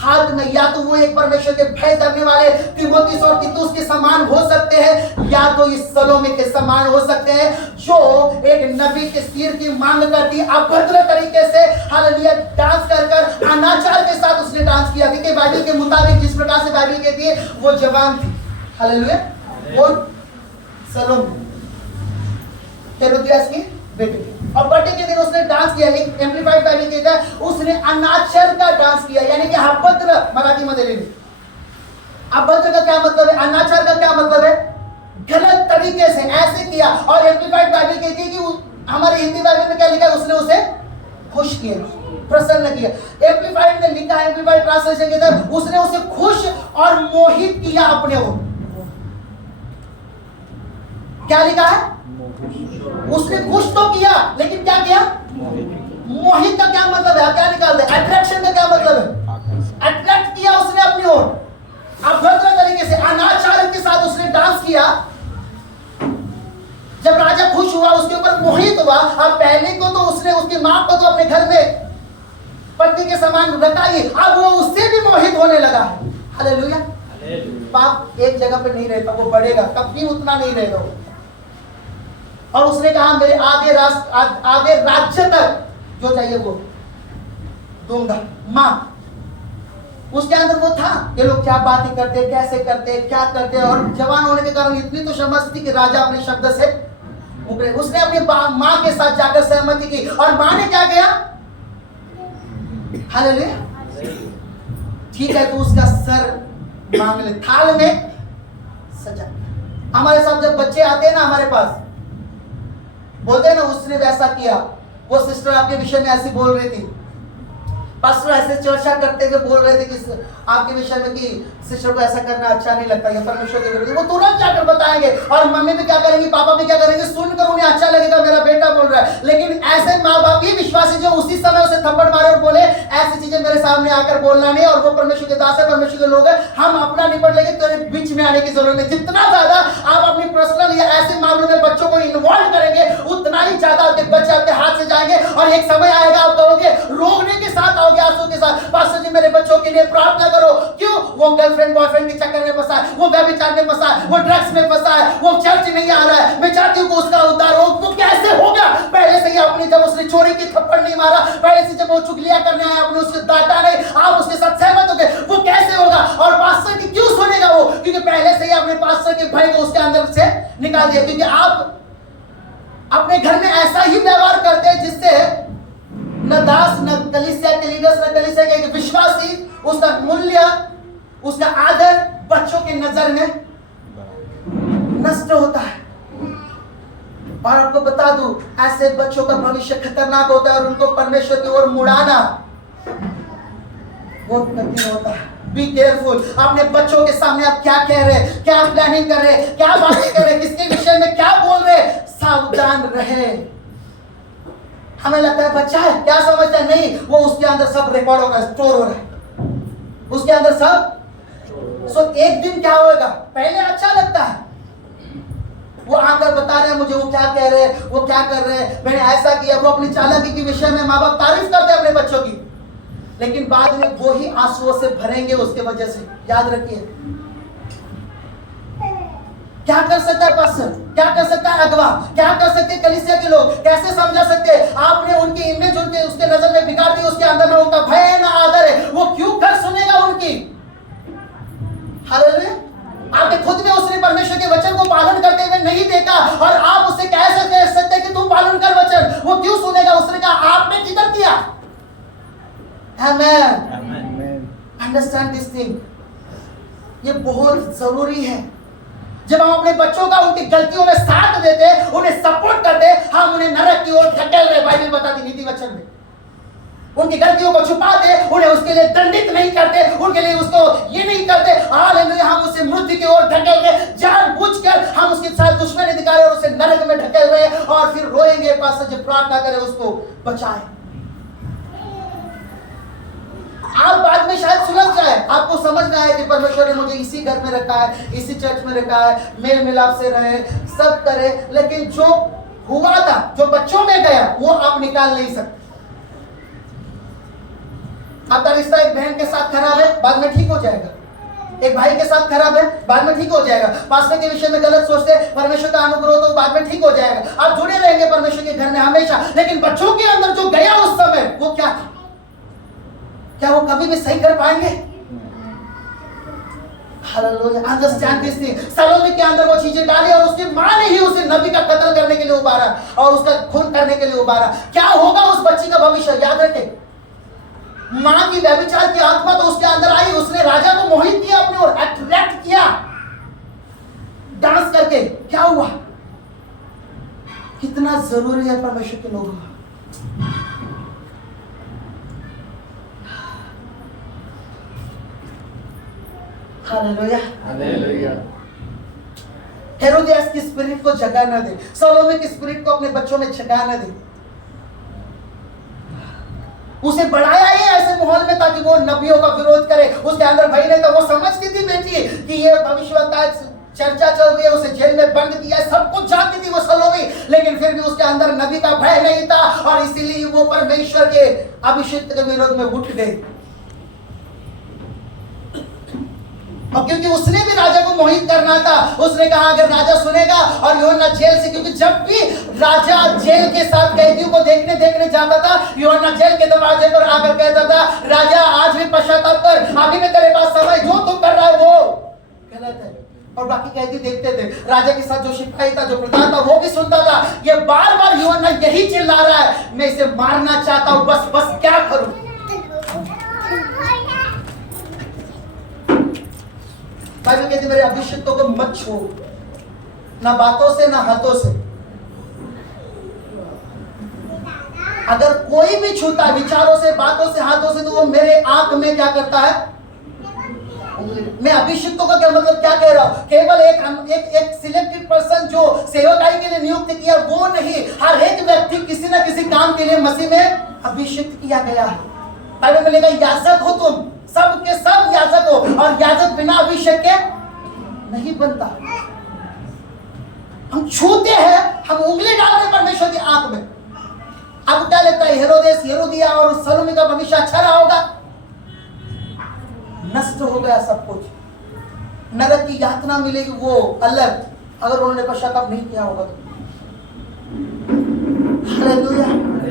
हाथ में, या तो वो एक परमेश्वर के भय करने वाले तीमुथियुस और तीतुस के समान हो सकते हैं, या तो इस सलोमी के समान हो सकते हैं जो एक नबी के सिर की मांग करती, अभद्र तरीके से हालेलुया डांस कर अनाचार के साथ उसने डांस किया, क्योंकि बाइबल के मुताबिक जिस प्रकार से बाइबल कहती है वो जवान थी। हालेलुया, वो सलोमी हेरोदियास की बेटी, और बर्थडे के दिन उसने डांस किया। एक एम्प्लीफाइड बाइबल कहता है उसने अनाचार का डांस किया, यानी कि अभद्र, मराठी मध्ये लिहिली। अभद्र का क्या मतलब है, अनाचार का क्या मतलब है, गलत तरीके से ऐसे किया। और एम्प्लीफाइड बाइबल कहती है कि हमारी हिंदी बाइबल में क्या लिखा है, उसने उसे खुश किया, प्रसन्न किया। एम्प्लीफाइड में लिखा है, एम्प्लीफाइड ट्रांसलेशन कहता है उसने उसे खुश और मोहित किया अपने ओर। क्या लिखा है, उसने खुश तो किया, लेकिन क्या किया, मोहित का क्या मतलब है, क्या निकालते हैं, अट्रैक्शन का क्या मतलब है, अट्रैक्ट किया उसने अपनी ओर, अभद्र तरीके से अनाचार के साथ उसने डांस किया। जब राजा खुश हुआ, उसके ऊपर मोहित हुआ। अब पहले को तो उसने उसकी मां को तो अपने घर में पत्नी के समान रखा ही, अब वो उससे भी मोहित होने लगा है। हालेलुया। पाप एक जगह पे नहीं रहता, वो बढ़ेगा, कभी उतना नहीं रहेगा वो। और उसने कहा मेरे आधे राज्य तक जो चाहिए वो दूंगा। मां, उसके अंदर वो था, ये लोग क्या बातें करते, कैसे करते, क्या करते, और जवान होने के कारण इतनी तो समझ थी कि राजा अपने शब्द से मुकरे। उसने अपनी मां के साथ जाकर सहमति की और मां ने क्या किया, हालेलुया, ठीक है, तो उसका सर मांग ले, थाल में सजा। हमारे साथ जब बच्चे आते हैं ना हमारे पास, बोलते हैं ना उसने वैसा किया, वो सिस्टर आपके विषय में ऐसी बोल रही थी, पास्टर ऐसे चर्चा करते हुए बोल रहे थे कि आपके विषय में कि सिस्टर को ऐसा करना अच्छा नहीं लगता, ये परमेश्वर के विरुद्ध। वो तुरंत जाकर बताएंगे और मम्मी भी क्या करेंगी, पापा भी क्या करेंगे, सुनकर उन्हें अच्छा लगेगा मेरा बेटा बोल रहा है। लेकिन ऐसे माँ बाप ही विश्वासी जो उसी समय उसे थप्पड़ मारे और बोले ऐसी चीजें मेरे सामने आकर बोलना नहीं, और वो परमेश्वर के दास है, परमेश्वर के लोग हैं, हम अपना निपट लेंगे, तेरे बीच में आने की जरूरत नहीं। जितना ज्यादा आप अपनी पर्सनल या ऐसे मामलों में बच्चों को इन्वॉल्व करेंगे उतना ही ज्यादा आपके बच्चे आपके हाथ से जाएंगे, और एक समय आएगा आप कहोगे, रोने के साथ आओगे, आंसू के साथ, पास्टर जी मेरे बच्चों के लिए प्रार्थना करो। क्यों? वो गर्लफ्रेंड बॉयफ्रेंड के चक्कर में फंसा है, वो व्यभिचार में फंसा है, वो ड्रग्स में फंसा है, वो चर्च नहीं आ रहा है, मैं चाहती हूँ कि उसका उद्धार हो। वो कैसे होगा? पहले से ही आपने जब उसने चोरी की थप्पड़ नहीं मारा, पहले से जब वो चुगलियां करने आया आपने उसको डांटा नहीं, आप उसके साथ सहमत हो गए, वो कैसे होगा? और पास्टर की क्यों सुनेगा वो? क्योंकि पहले से ही आपने पास्टर के भय को उसके अंदर से निकाल दिया। क्योंकि आप अपने घर में ऐसा ही व्यवहार करते हैं जिससे न दास, न कलीसिया के लीडर्स, न कलीसिया के विश्वासी, उसका मूल्य, उसका आदर बच्चों की नजर में नष्ट होता है। और आपको बता दूं, ऐसे बच्चों का भविष्य खतरनाक होता है और उनको परमेश्वर की ओर मुड़ाना बहुत कठिन होता है। Be careful. अपने बच्चों के सामने आप क्या कह रहे हैं, क्या प्लानिंग कर रहे हैं, क्या बातें कर रहे हैं, किसके विषय में क्या बोल रहे हैं, सावधान रहे। हमें लगता है बच्चा है, क्या समझता है? नहीं, वो उसके अंदर सब रिकॉर्ड हो रहा है, स्टोर हो रहा है उसके अंदर सब। सो एक दिन क्या होगा, पहले अच्छा लगता है, वो आकर बता रहे हैं मुझे वो क्या कह रहे हैं, वो क्या कर रहे हैं, मैंने ऐसा किया, वो अपनी चालाकी के विषय में माँ बाप तारीफ करते हैं अपने बच्चों की, लेकिन बाद में वो ही आंसुओं से भरेंगे उसके वजह से। याद रखिए, क्या कर सकता है पास्टर, क्या कर सकता है अगवा, क्या कर सकते हैं कलीसिया के लोग, कैसे समझा सकते हैं? आपने उनकी इमेज उनके उसके नजर में बिगाड़ दी, उसके अंदर में उनका भय है ना आदर है, वो क्यों कर सुनेगा उनकी? हालेलुया। आपने खुद में उसने परमेश्वर के वचन को पालन करते हुए नहीं देखा और आप उससे कैसे कह सकते हैं कि तू पालन कर वचन? वो क्यों सुनेगा? उसने कहा आपने किधर किया? आमेन। अंडरस्टैंड दिस थिंग, ये बहुत जरूरी है। जब हम अपने बच्चों का उनकी गलतियों में साथ देते, उन्हें सपोर्ट करते, हम उन्हें नरक की ओर धकेल रहे। बाइबल बताती नीति वचन में, उनकी गलतियों को छुपाते, उन्हें उसके लिए दंडित नहीं करते, उनके लिए उसको ये नहीं करते, हालेलुया, हम उसे मृत्यु की ओर धकेल रहे, जानबूझकर हम उसके साथ दुश्मनी दिखा रहे और उसे नरक में धकेल रहे, और फिर रोएंगे पास्टर जब प्रार्थना करें उसको बचाए। आप बाद में शायद सुलझ जाए, आपको समझ में आए कि परमेश्वर ने मुझे इसी घर में रखा है, इसी चर्च में रखा है, मेल मिलाप से रहे, सब करे, लेकिन जो हुआ था, जो बच्चों में गया, वो आप निकाल नहीं सकते। आपका रिश्ता एक बहन के साथ खराब है, बाद में ठीक हो जाएगा। एक भाई के साथ खराब है, बाद में ठीक हो जाएगा। पास्टर के विषय में गलत सोचते, परमेश्वर का अनुग्रह तो बाद में ठीक हो जाएगा। आप जुड़े रहेंगे परमेश्वर के घर में हमेशा, लेकिन बच्चों के अंदर जो गया उस समय, वो क्या था? क्या वो कभी भी सही कर पाएंगे? Hallelujah, understand this thing. Salome के अंदर वो चीजें डाली और उसकी मां ने ही उसे नबी का कत्ल करने के लिए उबारा और उसका खून करने के लिए उबारा। क्या होगा उस बच्ची का भविष्य? याद रखें, मां की व्यभिचार की आत्मा तो उसके अंदर आई, उसने राजा को मोहित किया अपनी ओर, अट्रैक्ट किया डांस करके। क्या हुआ? कितना जरूरी है परमेश्वर के लोगों का। Hallelujah, hallelujah. हेरोदियास की स्पिरिट को जगह न दे, सलोमी की स्पिरिट को अपने बच्चों में जगह न दे। उसे बढ़ाया ही ऐसे माहौल में ताकि वो नबियों का विरोध करे, उसके अंदर भय नहीं था। वो समझती थी बेटी कि ये भविष्यवक्ता चर्चा चल रही है, उसे जेल में बंद किया, सब कुछ जानती थी वो सलोमी, लेकिन फिर भी उसके अंदर नबी का भय नहीं था और इसीलिए वो परमेश्वर के अभिषेक के विरोध में उठ गई। और क्योंकि उसने भी राजा को मोहित करना था, उसने कहा अगर राजा सुनेगा, और यूहन्ना जेल से, क्योंकि जब भी राजा जेल के साथ कैदियों को देखने जाता था, यूहन्ना जेल के दरवाजे पर आकर कहता था, राजा आज भी पश्चाताप कर, अभी भी तेरे पास समय, जो तुम कर रहा है वो गलत है। और बाकी कैदी देखते थे, राजा के साथ जो सिपाही था, जो प्रधान था, वो भी सुनता था। ये बार बार यूहन्ना यही चिल्ला रहा है, मैं इसे मारना चाहता हूं, बस क्या करूं? बाइबल कहती है मेरे अभिषिक्तों को मत छू, ना बातों से ना हाथों से। अगर कोई भी छूता है विचारों से, बातों से, हाथों से, तो वो मेरे आंख में क्या करता है? मैं अभिषिक्तों का क्या मतलब क्या कह रहा हूं? केवल एक सिलेक्टेड पर्सन जो सेवकाई के लिए नियुक्त किया वो नहीं, हर एक व्यक्ति किसी ना किसी काम के लिए मसीह में अभिषिक्त किया गया है। बाइबल में लिखा याजक हो तुम, सब के सब याजक हो, और याजक बिना अभिषेक के नहीं बनता। हम छूते हैं, हम उंगली डाल रहे परमेश्वर की आंख में। आपको क्या लगता है हेरोदेस, हेरोदिया और सलोमी का भविष्य अच्छा रहा होगा? नष्ट हो गया सब कुछ, नरक की यातना मिलेगी वो अलग, अगर उन्होंने पश्चाताप नहीं किया होगा तो। हालेलुया।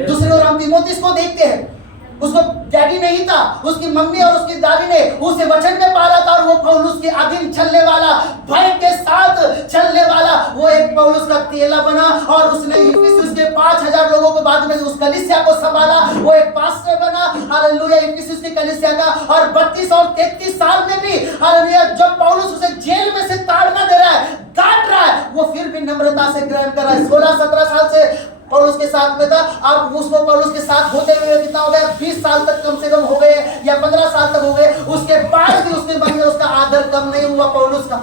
दूसरी ओर हम तीमुथियुस को देखते हैं, उसको डैडी नहीं था, उसकी मम्मी और उसकी दादी ने उसे वचन में पाला था, और वो पौलुस के अधीन चलने वाला, भय के साथ चलने वाला वो एक पौलुस का चेला बना, और उसने इफिसुस के 5000 लोगों को बाद में उस कलीसिया को संभाला, वो एक पास्टर बना। हालेलुया। इफिसुस की कलीसिया का, और 32 और 33 साल में भी हालेलुया जब पौलुस उसे जेल में से ताड़ना दे रहा है, डांट रहा है, वो फिर भी नम्रता से ग्रहण कर रहा है। 16-17 साल से पौलुस के साथ में था, अब उसको पौलुस के साथ होते हुए कितना हो गया? 20 साल तक कम से कम हो गए, या 15 साल तक हो गए। उसके बाद भी उसके मन में उसका आदर कम नहीं हुआ पौलुस का।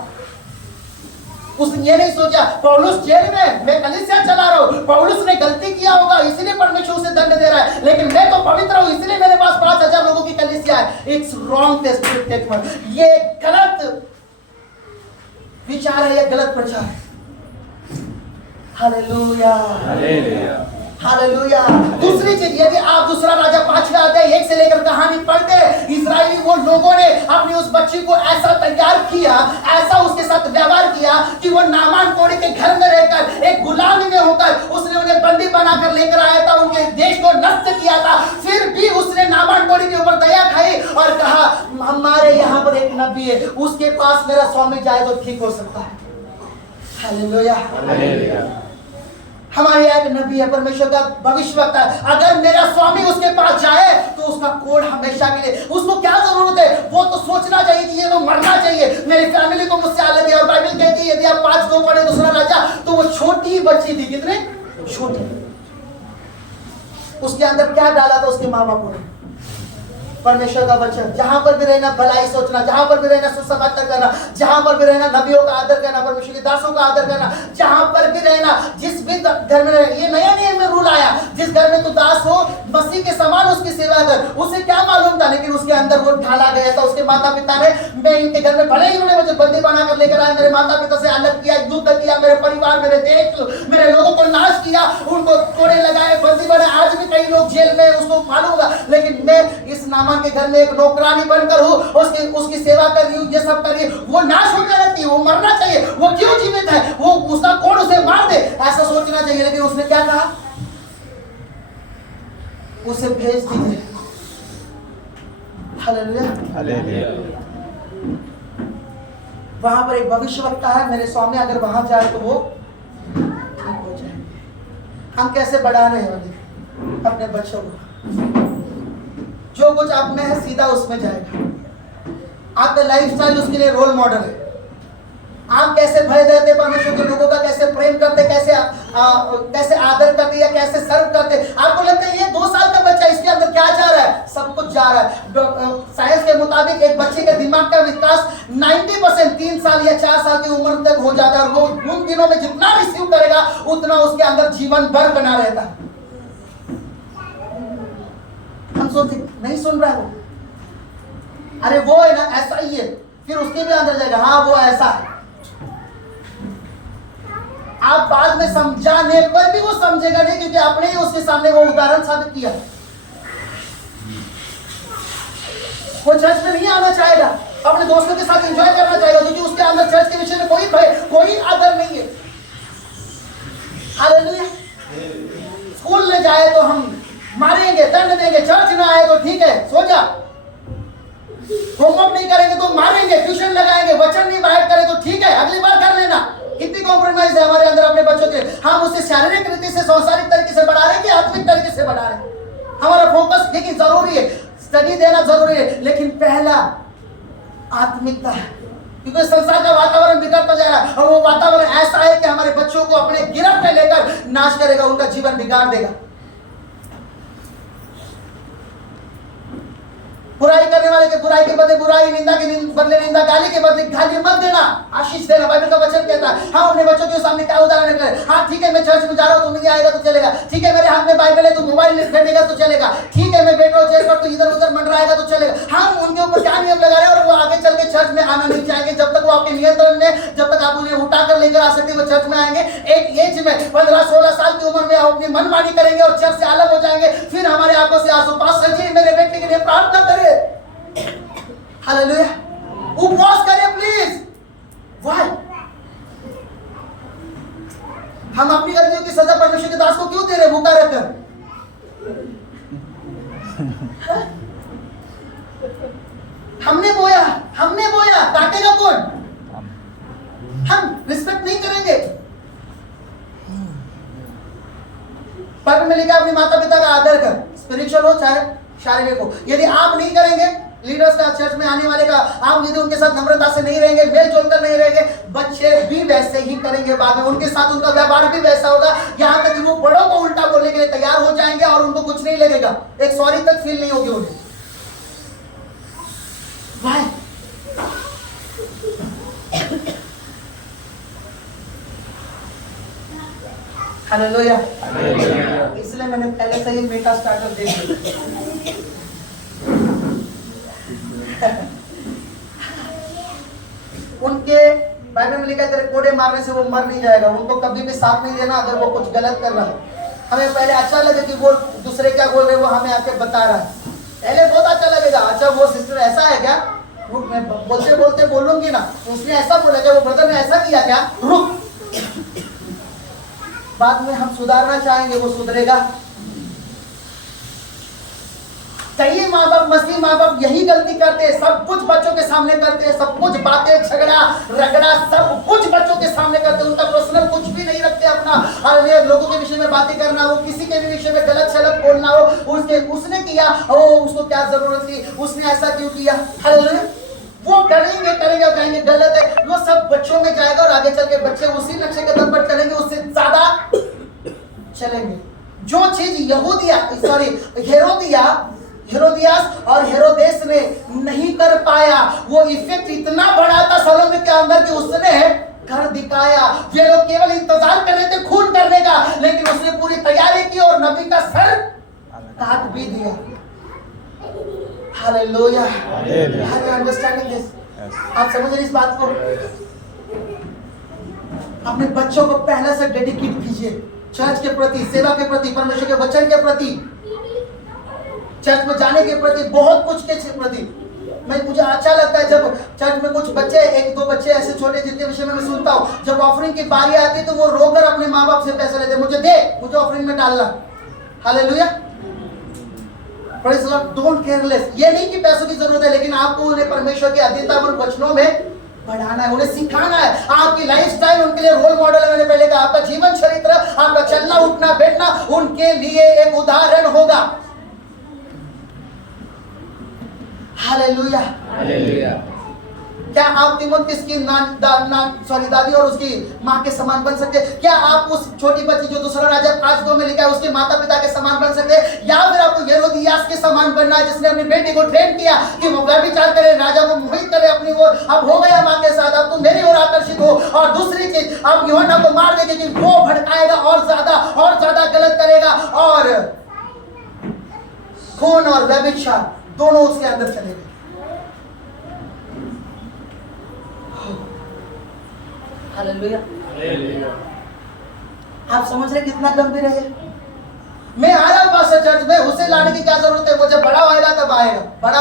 उसने ये नहीं सोचा पौलुस जेल में, मैं कलीसिया चला रहा हूँ, पौलुस ने गलती किया होगा इसलिए परमेश्वर उसे दंड दे रहा है, लेकिन मैं तो पवित्र हूँ इसलिए मेरे पास 5000 लोगों की कलीसिया है। इट्स रॉन्ग स्टेटमेंट, ये गलत विचार है, ये गलत प्रचार है। Hallelujah, hallelujah. दूसरी चीज, यदि आप दूसरा राजा 5वें अध्याय 1 से लेकर कहानी पढ़ते हैं, इजरायली वो लोगों ने अपनी उस बच्ची को ऐसा तैयार किया, ऐसा उसके साथ व्यवहार किया कि वो नामान कोढ़ी के घर में रहकर, एक गुलामी में होकर उसने उन्हें बंदी बनाकर लेकर आया था, उनके देश को नष्ट किया था। फिर भी उसने नामान कोढ़ी के ऊपर दया खाई और कहा हमारे यहाँ पर एक नबी है, उसके पास मेरा स्वामी जाए तो ठीक हो सकता है। Hallelujah, hallelujah. हमारे यहाँ एक नबी है, परमेश्वर का भविष्यवक्ता है, अगर मेरा स्वामी उसके पास जाए तो उसका कोढ़ हमेशा के लिए, उसको क्या जरूरत है? वो तो सोचना चाहिए कि ये तो मरना चाहिए, मेरी फैमिली को मुझसे अलग है। और बाइबल कहती है यदि आप 5 पढ़े दूसरा राजा, तो वो छोटी बच्ची थी, कितने छोटी, उसके अंदर क्या डाला था उसके माँ बापों ने? परमेश्वर का वचन। जहां पर भी रहना भलाई सोचना, जहां पर भी रहना सुसमाचार करना, जहां पर भी रहना नबियों का आदर करना, परमेश्वर के दासों का आदर करना, जहां पर भी रहना, जिस भी घर में रहना। ये नया नियम में रूल आया, जिस घर में तू दास हो मसीह के समान उसकी सेवा कर। उसे क्या मालूम था, लेकिन उसके अंदर वो ढाला गया था। उसके माता पिता ने, मैं इनके घर में भले ही उन्होंने मुझे बंदी बनाकर लेकर आए, मेरे माता पिता से अलग किया, युद्ध किया, मेरे परिवार, मेरे देश, मेरे लोगों को नाश किया, उनको कोड़े लगाए, बंदी बनाए, आज भी कई लोग जेल में, उसको मालूम होगा। लेकिन मैं इस नामान के घर में एक नौकरानी बनकर हूँ, उसकी सेवा कर रही हूँ, ये सब कर रही हूँ। वो नाश होकर रहती है, वो मरना चाहिए, वो क्यों जीवित है? वो उसका कोड़ उसे मार दे, ऐसा सोचना चाहिए। लेकिन उसने क्या कहा? उसे भेज दीजिए। Hallelujah, hallelujah. वहां पर एक भविष्यवक्ता है, मेरे स्वामी अगर वहां जाए तो वो ठीक हो जाए। हम कैसे बढ़ा रहे हैं अपने बच्चों को? जो कुछ आप में है सीधा उसमें जाएगा। आपका लाइफस्टाइल उसके लिए रोल मॉडल है। आप कैसे भय रहते परमेश्वर के लोगों का, कैसे प्रेम करते, कैसे आदर करते या कैसे सर्व करते। आपको लगता है ये 2 साल का बच्चा, इसके अंदर क्या जा रहा है? सब कुछ जा रहा है। साइंस के मुताबिक एक बच्चे के दिमाग का विकास 90% 3 साल या 4 साल की उम्र तक हो जाता है, और वो उन दिनों में जितना रिसीव करेगा उतना उसके अंदर जीवन भर बना रहता है। हम सोचते नहीं सुन रहा है वो, अरे वो है ना ऐसा ही है, फिर उसके भी अंदर जाएगा, हाँ वो ऐसा है। आप बाद में समझाने पर भी वो समझेगा नहीं, क्योंकि आपने ही उसके सामने वो उदाहरण साबित किया। वो चर्च में नहीं आना चाहेगा, अपने दोस्तों के साथ एंजॉय करना चाहेगा, क्योंकि उसके अंदर चर्च के विषय में कोई भय, कोई आदर नहीं है। हालेलुया। स्कूल में जाए तो हम मारेंगे, दंड देंगे, चर्च ना आए तो ठीक है, सो जा। होमवर्क नहीं करेंगे तो मारेंगे, ट्यूशन लगाएंगे, वचन नहीं बाइट करें तो ठीक है, अगली बार कर लेना। कितनी कॉम्प्रोमाइज है हमारे अंदर अपने बच्चों के। हम उसे शारीरिक रीति से, सांसारिक तरीके से बढ़ा रहे हैं कि आत्मिक तरीके से बढ़ा रहे हैं? हमारा फोकस देखिए जरूरी है, स्टडी देना जरूरी है, लेकिन पहला आत्मिकता है, क्योंकि संसार का वातावरण बिगड़ता जा रहा है, और वो वातावरण ऐसा है कि हमारे बच्चों को अपने गिरफ्त में लेकर नाश करेगा, उनका जीवन बिगाड़ देगा। बुराई के बदले बुराई, निंदा के बदले निंदा, गाली के बदले गाली मत देना, आशीष देना। बाइबल का वचन कहता है। हाँ, अपने बच्चों के सामने क्या उदाहरण है? हाँ ठीक है, मैं चर्च में जा रहा हूँ तो नहीं आएगा तो चलेगा। ठीक है, मेरे हाथ में बाइबल है तो मोबाइल फेंकेगा तो चलेगा। ठीक है, मैं बैठ रहा हूँ चेयर पर तो इधर उधर मंडराएगा तो चलेगा। हम उनके ऊपर क्या नियम लगा रहे हैं और वो आगे चल के चर्च में आना नहीं चाहेंगे। जब तक वो आपके नियंत्रण में, जब तक आप उन्हें उठा कर लेकर आ सकते, वो चर्च में आएंगे। एक एज में 15-16 साल की उम्र में अपनी मनमानी करेंगे और चर्च से अलग हो जाएंगे। फिर हमारे आंखों से आंसू, पास्टर जी मेरे बेटे के लिए प्रार्थना करें। हालेलुया, उपवास करें प्लीज। व्हाई? हम अपनी गलतियों की सजा परमेश्वर के दास को क्यों दे रहे भूखा रहकर? हमने बोया, काटेगा कौन? हम रिस्पेक्ट नहीं करेंगे। बाइबल में लिखा है अपने माता पिता का आदर कर, स्पिरिचुअल हो चाहे शारीरिक हो। यदि आप नहीं करेंगे, लीडर्स का, चर्च में आने वाले का, आप यदि उनके साथ नम्रता से नहीं रहेंगे, मेल जोल कर नहीं रहेंगे, बच्चे भी वैसे ही करेंगे। बाद में उनके साथ उनका व्यवहार भी वैसा होगा, यहाँ तक कि वो बड़ों को उल्टा बोलने के लिए तैयार हो जाएंगे और उनको कुछ नहीं लगेगा, एक सॉरी तक फील नहीं होगी उन्हें। Why? हालेलुया। इसलिए मैंने पहले से ही मेटा स्टार्टर दे दिया। उनके बाइबल में लिखा है तेरे कोड़े मारने से वो मर नहीं जाएगा। उनको कभी भी साथ नहीं देना अगर वो कुछ गलत कर रहा है। हमें पहले अच्छा लगे कि वो दूसरे क्या बोल रहे हैं, वो हमें आके बता रहा है। पहले बहुत अच्छा लगेगा, अच्छा वो सिस्टर ऐसा है क्या, रुक मैं बोलते बोलते बोलूंगी ना, उसने ऐसा बोला क्या, वो ब्रदर ने ऐसा किया क्या, रुक। बाद में हम सुधारना चाहेंगे, वो सुधरेगा। कई माँ बाप, मसीह माँ बाप यही गलती करते हैं, सब कुछ बच्चों के सामने करते हैं, सब कुछ बातें, झगड़ा रगड़ा सब कुछ बच्चों के सामने करते हैं। उनका पर्सनल कुछ भी नहीं रखते अपना, और ये लोगों के विषय में बातें करना हो, किसी के भी विषय में गलत सलत बोलना हो, उसने किया, ओ उसको क्या जरूरत थी, उसने ऐसा क्यों किया। हालेलुया। वो करेंगे और कहेंगे गलत है। वो सब बच्चों में जाएगा और आगे चल के बच्चे उसी नक्शे कदम पर चलेंगे, उससे ज्यादा चलेंगे। जो चीज हेरोदियास और हेरोदेस ने नहीं कर पाया, वो इफेक्ट इतना बड़ा था सलोमन के अंदर कि उसने कर दिखाया। ये लोग केवल इंतजार कर रहे थे खून करने का, लेकिन उसने पूरी तैयारी की और नबी का सर काट भी दिया। Hallelujah. Are you understanding this? आप समझ रहे इस बात को? अपने बच्चों को पहले से डेडिकेट कीजिए चर्च के प्रति, सेवा के प्रति, परमेश्वर के वचन के प्रति, चर्च में जाने के प्रति, बहुत कुछ के प्रति। मुझे अच्छा लगता है जब चर्च में कुछ बच्चे, एक दो बच्चे ऐसे छोटे जिनके विषय में मैं सुनता हूँ, जब ऑफरिंग की बारी आती है तो वो रोकर अपने माँ बाप से पैसे लेते, मुझे ऑफरिंग में डालना। Hallelujah. Praise the Lord. Don't careless. ये नहीं कि पैसों की जरूरत है, लेकिन आपको उन्हें परमेश्वर की अधीनतापूर्ण वचनों में बढ़ाना है, उन्हें सिखाना है। आपकी लाइफस्टाइल उनके लिए रोल मॉडल है। मैंने पहले कहा, आपका जीवन चरित्र, आपका चलना उठना बैठना उनके लिए एक उदाहरण होगा। हालेलुया। हालेलुया। क्या आप तिमोथियस की दादी और उसकी माँ के समान बन सकते? क्या आप उस छोटी बच्ची जो दूसरा राजा 5:2 में लिखा है उसके माता पिता के समान बन सकते? या फिर आपको हेरोदियास के समान बनना है, जिसने अपनी बेटी को ट्रेन किया कि वो व्यभिचार करे, राजा को मोहित करे अपनी ओर। अब हो गया माँ के साथ, अब तुम मेरी ओर आकर्षित हो। और दूसरी चीज, अब यूहन्ना को मार देंगे कि वो भड़काएगा और ज्यादा गलत करेगा, और खून और व्यभिचार दोनों उसके अंदर चलेंगे। हालेलुया। आप समझ रहे कितना गंभीर है? मैं आया पास चर्च में, उसे लाने की क्या जरूरत है? वो जब बड़ा होएगा तब आएगा, बड़ा